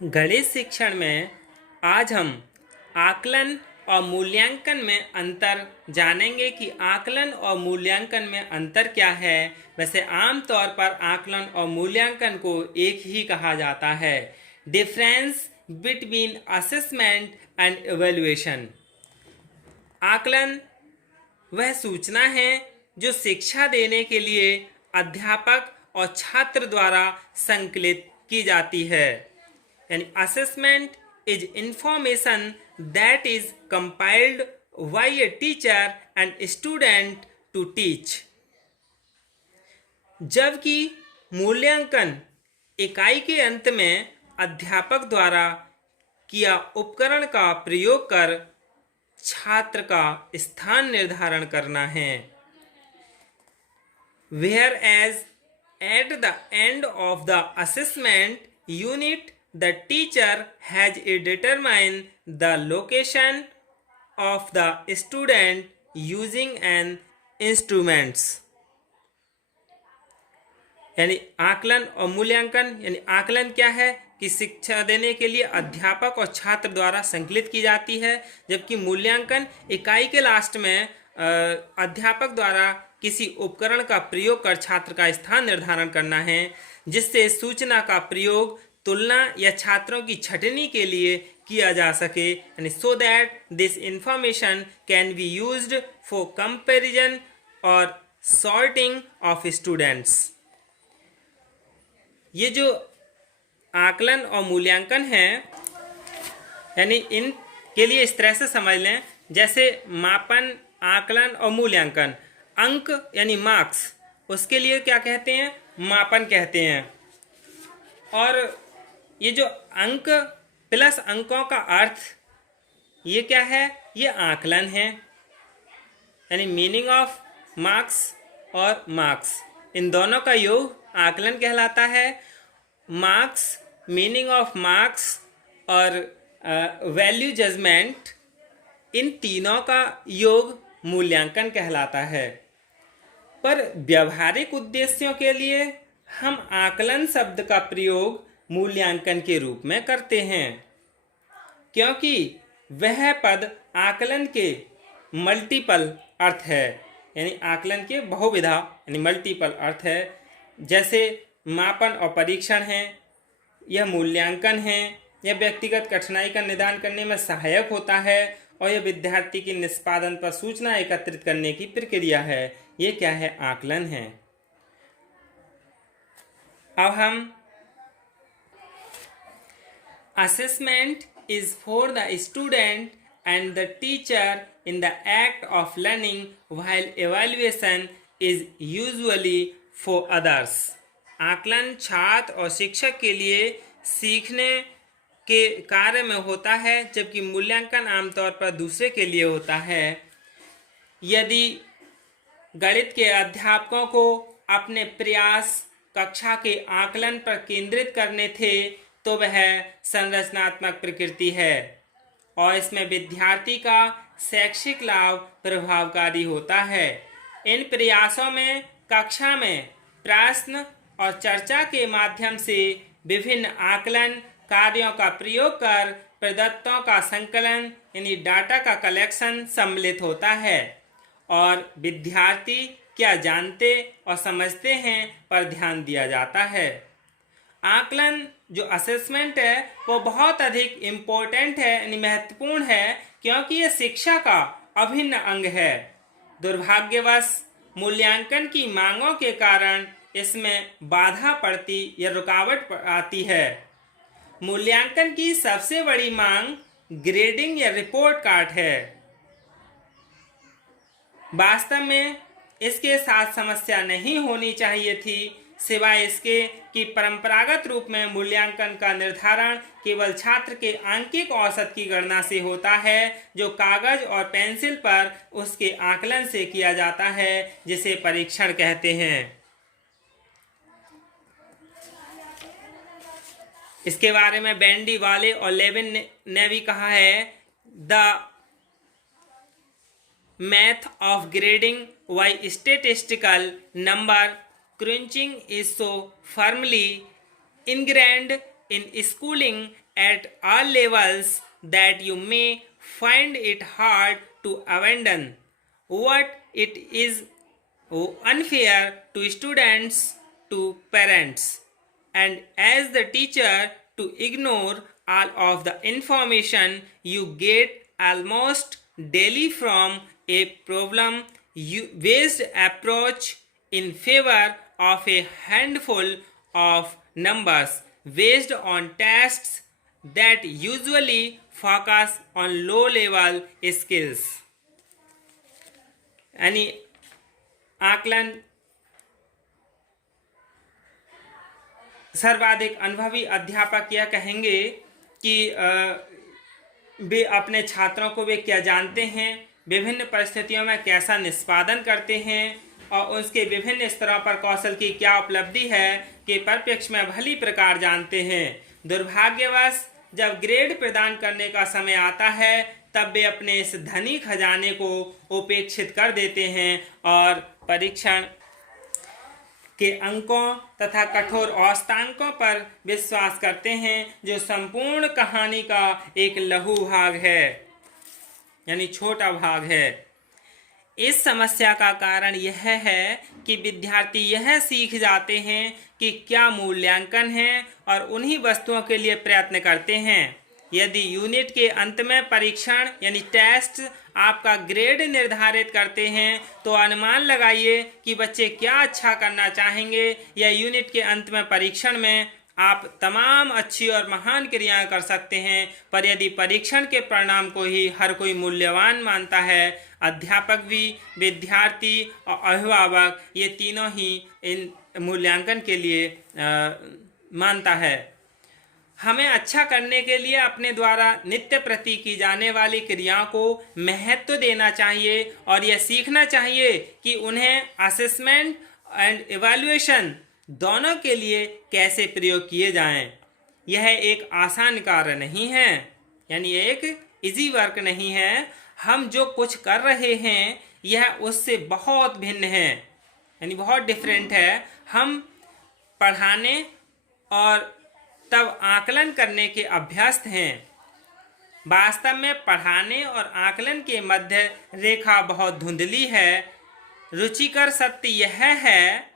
गणित शिक्षण में आज हम आकलन और मूल्यांकन में अंतर जानेंगे कि आकलन और मूल्यांकन में अंतर क्या है। वैसे आमतौर पर आकलन और मूल्यांकन को एक ही कहा जाता है। Difference between assessment and evaluation. आकलन वह सूचना है जो शिक्षा देने के लिए अध्यापक और छात्र द्वारा संकलित की जाती है। यानी assessment is information that is compiled by a teacher and student to teach. जबकि मूल्यांकन इकाई के अंत में अध्यापक द्वारा किया उपकरण का प्रयोग कर छात्र का स्थान निर्धारण करना है। Whereas at the end of the assessment unit, the teacher has determined the location of the student using an instruments। यानी आकलन और मूल्यांकन। यानी आकलन क्या है कि शिक्षा देने के लिए अध्यापक और छात्र द्वारा संकलित की जाती है, जबकि मूल्यांकन इकाई के लास्ट में अध्यापक द्वारा किसी उपकरण का प्रयोग कर छात्र का स्थान निर्धारण करना है, जिससे सूचना का प्रयोग तुलना या छात्रों की छंटनी के लिए किया जा सके। यानी so that this information can be used for comparison और सॉर्टिंग ऑफ स्टूडेंट्स। ये जो आकलन और मूल्यांकन है, यानी इन के लिए इस तरह से समझ लें, जैसे मापन, आकलन और मूल्यांकन। अंक यानी मार्क्स, उसके लिए क्या कहते हैं? मापन कहते हैं। और ये जो अंक प्लस अंकों का अर्थ, ये क्या है? ये आकलन है। यानी मीनिंग ऑफ मार्क्स और मार्क्स, इन दोनों का योग आकलन कहलाता है। मार्क्स, मीनिंग ऑफ मार्क्स और वैल्यू जजमेंट, इन तीनों का योग मूल्यांकन कहलाता है। पर व्यावहारिक उद्देश्यों के लिए हम आकलन शब्द का प्रयोग मूल्यांकन के रूप में करते हैं, क्योंकि वह पद आकलन के मल्टीपल अर्थ है। यानी आकलन के बहुविधा यानी मल्टीपल अर्थ है। जैसे मापन और परीक्षण है, यह मूल्यांकन है। यह व्यक्तिगत कठिनाई का निदान करने में सहायक होता है और यह विद्यार्थी की निष्पादन पर सूचना एकत्रित करने की प्रक्रिया है। ये क्या है? आकलन है। अब हम assessment is for the student and the teacher in the act of learning, while evaluation is usually for others। आकलन छात्र और शिक्षक के लिए सीखने के कार्य में होता है, जबकि मूल्यांकन आमतौर पर दूसरे के लिए होता है। यदि गणित के अध्यापकों को अपने प्रयास कक्षा के आकलन पर केंद्रित करने थे, तो वह संरचनात्मक प्रकृति है और इसमें विद्यार्थी का शैक्षिक लाभ प्रभावकारी होता है। इन प्रयासों में कक्षा में प्रश्न और चर्चा के माध्यम से विभिन्न आकलन कार्यों का प्रयोग कर प्रदत्तों का संकलन यानी डाटा का कलेक्शन सम्मिलित होता है और विद्यार्थी क्या जानते और समझते हैं पर ध्यान दिया जाता है। आकलन जो असेसमेंट है वो बहुत अधिक इम्पोर्टेंट है, यानी महत्वपूर्ण है, क्योंकि ये शिक्षा का अभिन्न अंग है। दुर्भाग्यवश मूल्यांकन की मांगों के कारण इसमें बाधा पड़ती या रुकावट आती है। मूल्यांकन की सबसे बड़ी मांग ग्रेडिंग या रिपोर्ट कार्ड है। वास्तव में इसके साथ समस्या नहीं होनी चाहिए थी, सिवाय इसके कि परंपरागत रूप में मूल्यांकन का निर्धारण केवल छात्र के आंकिक औसत की गणना से होता है, जो कागज और पेंसिल पर उसके आकलन से किया जाता है, जिसे परीक्षण कहते हैं। इसके बारे में बेंडी, वाले और लेविन ने भी कहा है, the math of grading by statistical number crunching is so firmly ingrained in schooling at all levels that you may find it hard to abandon what it is unfair to students, to parents, and as the teacher to ignore all of the information you get almost daily from a problem based approach in favor of a handful of numbers based on tests that usually focus on low level skills. यानी आकलन सर्वाधिक अनुभवी अध्यापक यह कहेंगे कि वे अपने छात्रों को वे क्या जानते हैं, विभिन्न परिस्थितियों में कैसा निष्पादन करते हैं और उसके विभिन्न स्तरों पर कौशल की क्या उपलब्धि है कि परिप्रेक्ष्य में भली प्रकार जानते हैं। दुर्भाग्यवश जब ग्रेड प्रदान करने का समय आता है तब वे अपने इस धनी खजाने को उपेक्षित कर देते हैं और परीक्षण के अंकों तथा कठोर औसतांकों पर विश्वास करते हैं जो संपूर्ण कहानी का एक लघु भाग है, यानी छोटा भाग है। इस समस्या का कारण यह है कि विद्यार्थी यह सीख जाते हैं कि क्या मूल्यांकन है और उन्हीं वस्तुओं के लिए प्रयत्न करते हैं। यदि यूनिट के अंत में परीक्षण यानी टेस्ट आपका ग्रेड निर्धारित करते हैं तो अनुमान लगाइए कि बच्चे क्या अच्छा करना चाहेंगे, या यूनिट के अंत में परीक्षण में आप तमाम अच्छी और महान क्रियाएं कर सकते हैं, पर यदि परीक्षण के परिणाम को ही हर कोई मूल्यवान मानता है, अध्यापक भी, विद्यार्थी और अभिभावक ये तीनों ही इन मूल्यांकन के लिए मानता है। हमें अच्छा करने के लिए अपने द्वारा नित्य प्रति की जाने वाली क्रियाओं को महत्व देना चाहिए और यह सीखना चाहिए कि उन्हें असेसमेंट एंड इवैल्यूएशन दोनों के लिए कैसे प्रयोग किए जाएं। यह एक आसान कार्य नहीं है, यानी एक इजी वर्क नहीं है। हम जो कुछ कर रहे हैं यह उससे बहुत भिन्न है, यानी बहुत डिफरेंट है। हम पढ़ाने और तब आकलन करने के अभ्यस्त हैं। वास्तव में पढ़ाने और आकलन के मध्य रेखा बहुत धुंधली है। रुचिकर सत्य यह है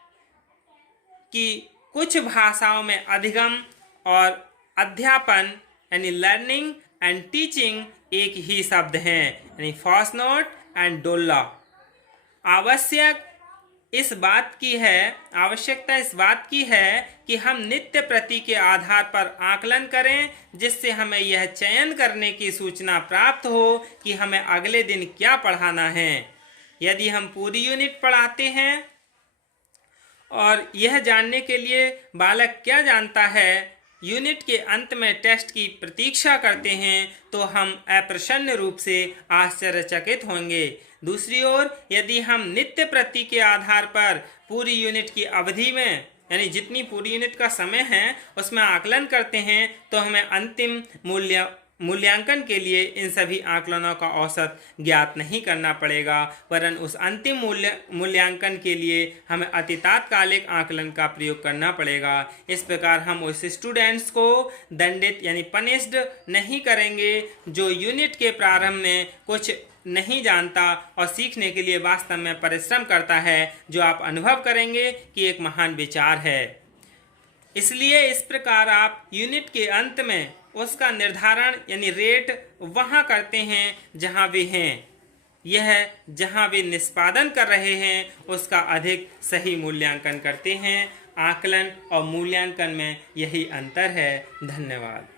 कि कुछ भाषाओं में अधिगम और अध्यापन यानी लर्निंग एंड टीचिंग एक ही शब्द हैं, यानी फॉसनोट एंड डोल्ला। आवश्यकता इस बात की है कि हम नित्य प्रति के आधार पर आकलन करें, जिससे हमें यह चयन करने की सूचना प्राप्त हो कि हमें अगले दिन क्या पढ़ाना है। यदि हम पूरी यूनिट पढ़ाते हैं और यह जानने के लिए बालक क्या जानता है, यूनिट के अंत में टेस्ट की प्रतीक्षा करते हैं, तो हम अप्रसन्न रूप से आश्चर्यचकित होंगे। दूसरी ओर यदि हम नित्य प्रति के आधार पर पूरी यूनिट की अवधि में, यानी जितनी पूरी यूनिट का समय है उसमें आकलन करते हैं, तो हमें अंतिम मूल्यांकन के लिए इन सभी आकलनों का औसत ज्ञात नहीं करना पड़ेगा, वरन उस अंतिम मूल्यांकन के लिए हमें अति तात्कालिक आकलन का प्रयोग करना पड़ेगा। इस प्रकार हम उस स्टूडेंट्स को दंडित यानी पनिश्ड नहीं करेंगे जो यूनिट के प्रारंभ में कुछ नहीं जानता और सीखने के लिए वास्तव में परिश्रम करता है, जो आप अनुभव करेंगे कि एक महान विचार है। इसलिए इस प्रकार आप यूनिट के अंत में उसका निर्धारण यानी रेट वहाँ करते हैं जहाँ वे हैं। यह जहाँ वे निष्पादन कर रहे हैं उसका अधिक सही मूल्यांकन करते हैं। आकलन और मूल्यांकन में यही अंतर है। धन्यवाद।